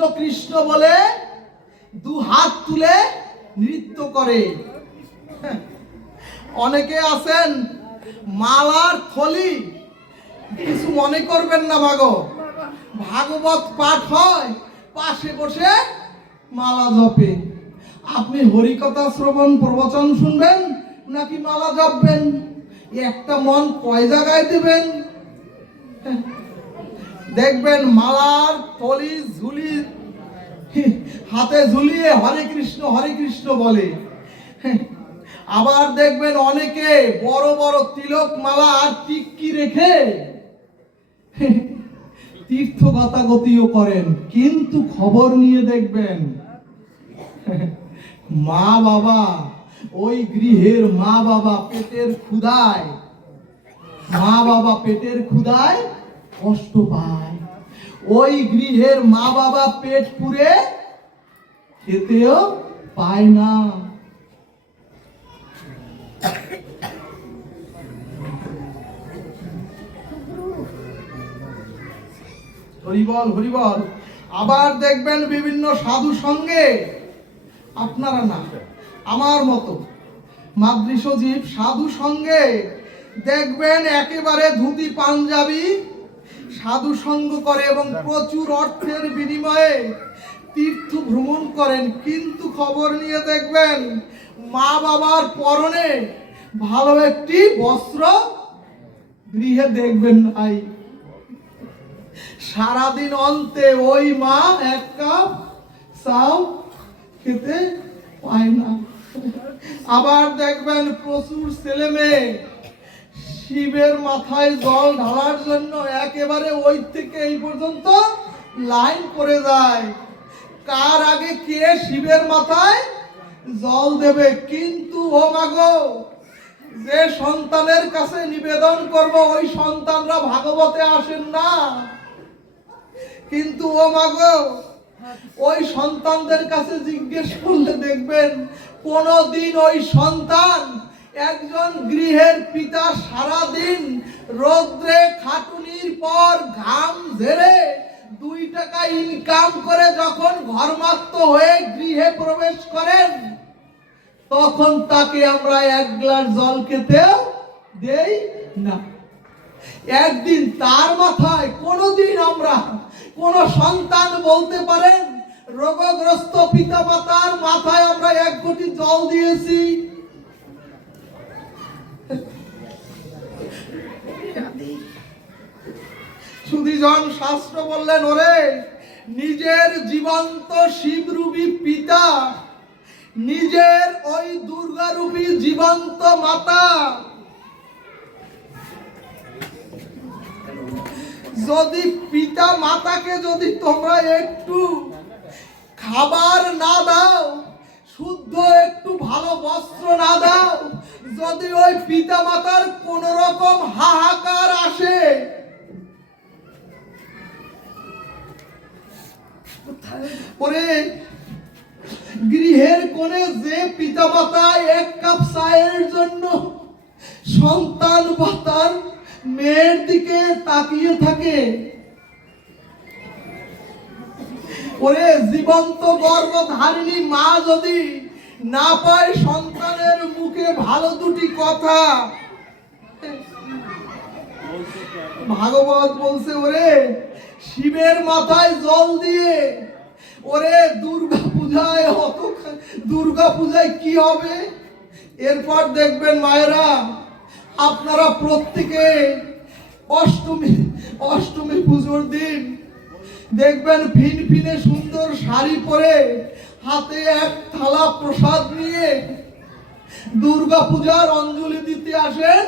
কৃষ্ণ কৃষ্ণ বলে দু হাত তুলে নৃত্য করে। অনেকে আছেন, মালার থলি, কিছু মনে করবেন না মাগো ভাগবত পাঠ হয়, পাশে বসে মালা জপে। আপনি হরিকথা শ্রবণ প্রবচন শুনবেন নাকি মালা জপবেন? একটা মন কয় জায়গায় দেবেন? দেখবেন মালার থলি ঝুলি, হাতে ঝুলিয়ে হরে কৃষ্ণ হরে কৃষ্ণ বলে। আবার দেখবেন অনেকে বড় বড় তিলক মালা আর টিক্কি রেখে তীর্থ গতাগতিও করেন, কিন্তু খবর নিয়ে দেখবেন মা বাবা ওই গৃহের মা বাবা পেটের ক্ষুধায়, মা বাবা পেটের ক্ষুধায় কষ্ট পায়। ওই গৃহের মা বাবা পেট পুরে খেতেও পায় না। হরিবল হরিবল, আবার দেখবেন বিভিন্ন সাধু সঙ্গে। আপনারা না, আমার মতো মাতৃসজীব সাধু সঙ্গে দেখবেন একেবারে ধুতি পাঞ্জাবি সাধু সঙ্গ করে এবং প্রচুর অর্থের বিনিময়ে তীর্থ ভ্রমণ করেন। কিন্তু খবর নিয়ে দেখবেন, মা বাবার পরনে ভালো একটি বস্ত্র গৃহে দেখবেন নাই। সারাদিন অন্তে ওই মা এক কাপ চাও খেতে পায় না। আবার দেখবেন প্রচুর ছেলে মেয়ে শিবের মাথায় জল ঢালার জন্য একেবারে ওই থেকে এই পর্যন্ত লাইন করে যায়। কার আগে কে শিবের মাথায় জল দেবে? কিন্তু ও মাগো যে সন্তানের কাছে নিবেদন করব, ওই সন্তানরা ভাগবতে আসেন না। কিন্তু ও মাগো ওই সন্তানদের কাছে জিজ্ঞেস করলে দেখবেন কোনদিন ওই সন্তান একজন গৃহের পিতা সারা দিন রৌদ্রে খাটুনির পর ঘাম ঝেড়ে দুই টাকা ইনকাম করে যখন ঘরমাক্ত হয়ে গৃহে প্রবেশ করেন, তখন তাকে আমরা এক গ্লাস জল খেতেও দেই না। একদিন তার মাথায় কোনোদিন আমরা কোন সন্তান বলতে পারেন, রোগগ্রস্ত পিতা মাতার মাথায় আমরা এক কোটি জল দিয়েছি সুধীজন শাস্ত্র বললেন, ওরে, নিজের জীবন্ত শিবরূপী পিতা, নিজের ওই দুর্গারূপী জীবন্ত মাতা, যদি পিতা মাতাকে যদি তোমরা একটু খাবার না দাও, শুদ্ধ একটু ভালো বস্ত্র না দাও, যদি ওই পিতা মাতার কোন রকম হাহাকার আসে ওরে, গৃহের কোণে যে পিতা মাতা এক কাপ চায়ের জন্য সন্তান বা তার মেয়ের দিকে তাকিয়ে থাকে, ওরে জীবন্ত গর্ভধারিণী মা যদি না পায় সন্তানের মুখে ভালো দুটি কথা। ভাগবত বলছে, ওরে শিবের মাথায় জল দিয়ে, ওরে দুর্গা পূজায় অত দুর্গা পূজায় কি হবে? এরপর দেখবেন মায়েরা, আপনারা প্রত্যেকে অষ্টমী অষ্টমী পুজোর দিন দেখবেন ভিন ভিনে সুন্দর শাড়ি পরে হাতে এক থালা প্রসাদ নিয়ে দুর্গা পূজার অঞ্জলি দিতে আসেন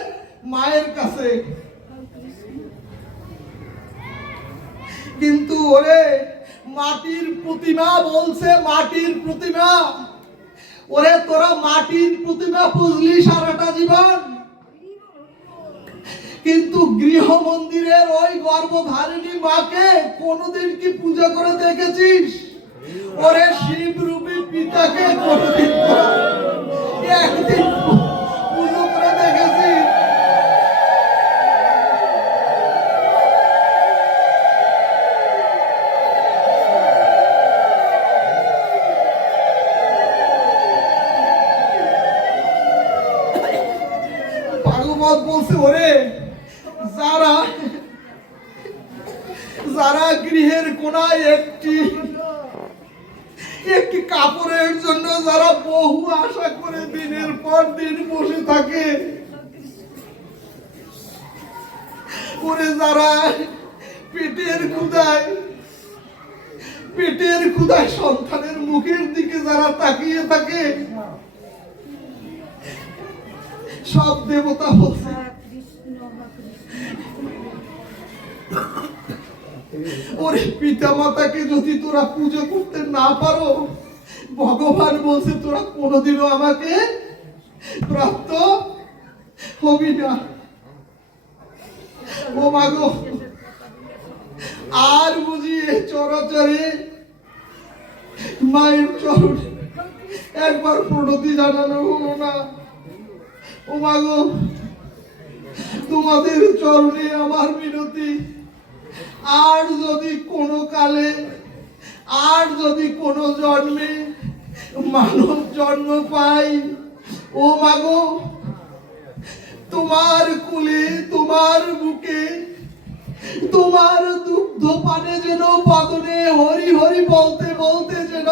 মায়ের কাছে। কিন্তু ওরে, মাটির প্রতিমা বলছে মাটির প্রতিমা। ওরে, তোরা মাটির প্রতিমা পুজলি সারাটা জীবন। কিন্তু গৃহ মন্দিরের ওই গর্ভধারিণী মাকে কোনোদিন কি পূজা করে দেখেছিস? ওরে শিব রূপী পিতাকে কোনোদিন একদিন গৃহের কোনায় একটি একটি কাপড়ের জন্য যারা বহু আশা করে দিনের পর দিন বসে থাকে, ওরে যারা পেটের ক্ষুদায় পেটের ক্ষুদায় সন্তানের মুখের দিকে যারা তাকিয়ে থাকে, সব দেবতা বলছে ওরে পিতা মাতাকে যদি তোরা পুজো করতে না পারো, ভগবান বলছে, তোরা কোনোদিনও আমাকে প্রাপ্ত হবি না। ও মাগো আর বুঝি চরাচরে মায়ের চরণ একবার প্রণতি জানানো হলো না। ও মাগো তোমাদের চরণে আমার মিনতি আর যদি কোনো কালে, আর যদি কোনো জন্মে মানব জন্ম পাই, ও মাগো তোমার কুলে, তোমার বুকে, তোমার দুগ্ধ পানে যেন বদনে হরি হরি বলতে বলতে যেন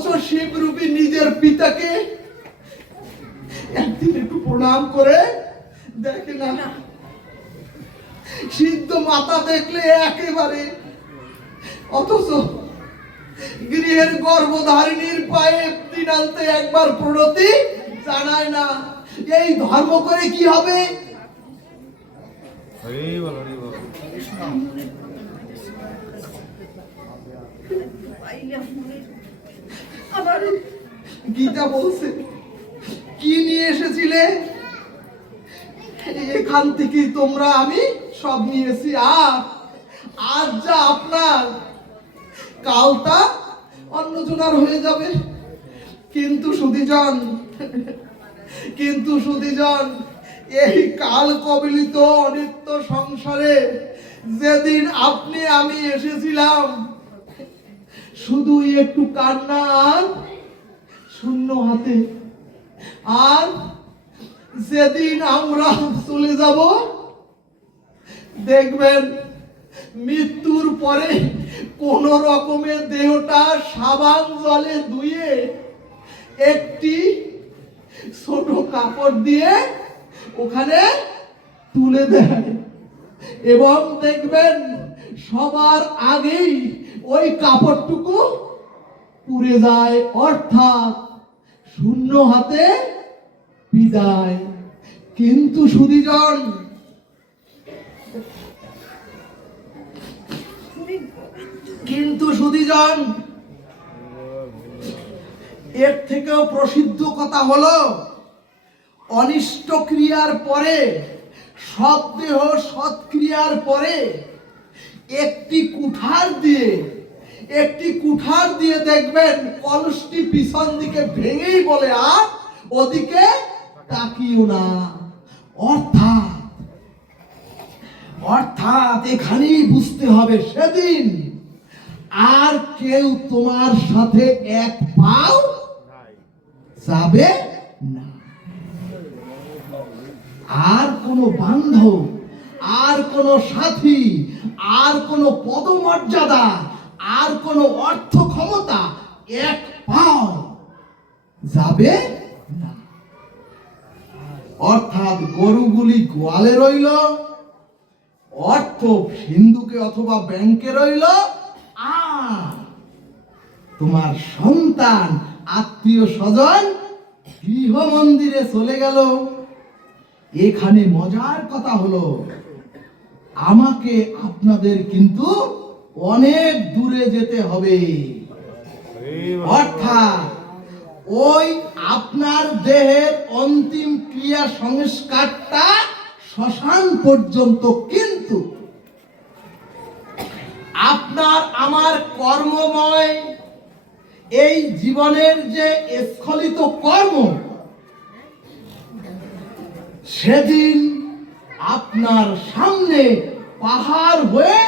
অথচ শিবরূপী নিজের পিতাকে একদিন একটু প্রণাম করে দেখে না। সিদ্ধ মাতা দেখলে একেবারে অথচ গৃহের গর্ভধারিণীর পায়ে দিনান্তে একবার প্রণতি জানায় না। এই ধর্ম করে কি হবে? হরি আবার গীতা বলছে, কি নিয়ে এসেছিলে? এখান থেকে তোমরা আমি সব নিয়েছি। আর আজ যা আপনার, কাল তা হয়ে যাবে। কিন্তু সুদীজন কিন্তু সুদীজন এই কাল কবলিত অনিত্য সংসারে যেদিন আপনি আমি এসেছিলাম শুধু একটু কান্না আর শূন্য হাতে। আর যেদিন আমরা চলে যাব, দেখবেন মৃত্যুর পরে কোন রকমের দেহটা সাবান জলে ধুয়ে একটি ছোট কাপড় দিয়ে ওখানে তুলে দেয়। এবং দেখবেন সবার আগেই ওই কাপড়টুকু পুড়ে যায়, অর্থাৎ শূন্য হাতে বিদায়। কিন্তু সুদীজন কিন্তু সুদীজন, এর থেকেও প্রসিদ্ধ কথা হলো অনিষ্ট ক্রিয়ার পরে সৎ দেহ সৎক্রিয়ার পরে, একটি কুঠার দিয়ে একটি কুঠার দিয়ে দেখবেন কলসটি পিছন দিকে ভেঙেই বলে, আর ওদিকে তাকিও না। অর্থাৎ অর্থাৎ এখানেই বুঝতে হবে, সেদিন আর কেউ তোমার সাথে এক পাও যাবে না। আর কোনো বান্ধব, আর কোনো সাথী, আর কোনো পদমর্যাদা আর কোনো অর্থ ক্ষমতা এক পাও যাবে না। অর্থাৎ গরুগুলি গোয়ালে রইল, অর্থ সিন্ধুকে অথবা ব্যাংকে রইল, আর তোমার সন্তান, আত্মীয় স্বজন গৃহ মন্দিরে চলে গেল। এখানে মজার কথা হলো, আমাকে আপনাদের কিন্তু অনেক দূরে যেতে হবে। অর্থাৎ ওই আপনার দেহের অন্তিম ক্রিয়া সংস্কারটা শ্মশান পর্যন্ত কিন্তু আপনার আমার কর্মময় এই জীবনের যে স্খলিত কর্ম, সেদিন আপনার সামনে পাহাড় হয়ে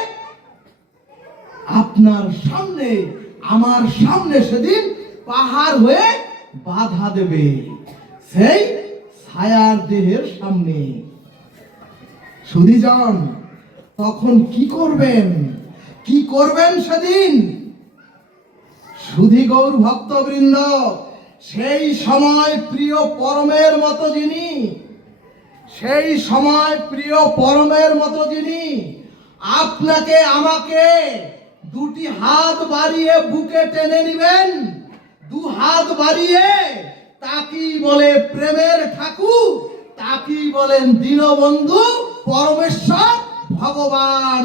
আপনার সামনে, আমার সামনে সেদিন পাহাড় হয়ে বাধা দেবে। সেই ছায়ার দেহের সামনে। সুদীজন, তখন কি করবেন? কি করবেন সেদিন? সুধী গৌর ভক্তবৃন্দ, সেই সময় প্রিয় পরমের মতো যিনি, সেই সময় প্রিয় পরমের মতো যিনি, আপনাকে, আমাকে দুটি হাত বাড়িয়ে বুকে টেনে নিবেন। দু হাত বাড়িয়ে তাকি বলে প্রেমের ঠাকুর তাকি বলেন দীনবন্ধু পরমেশ্বর ভগবান।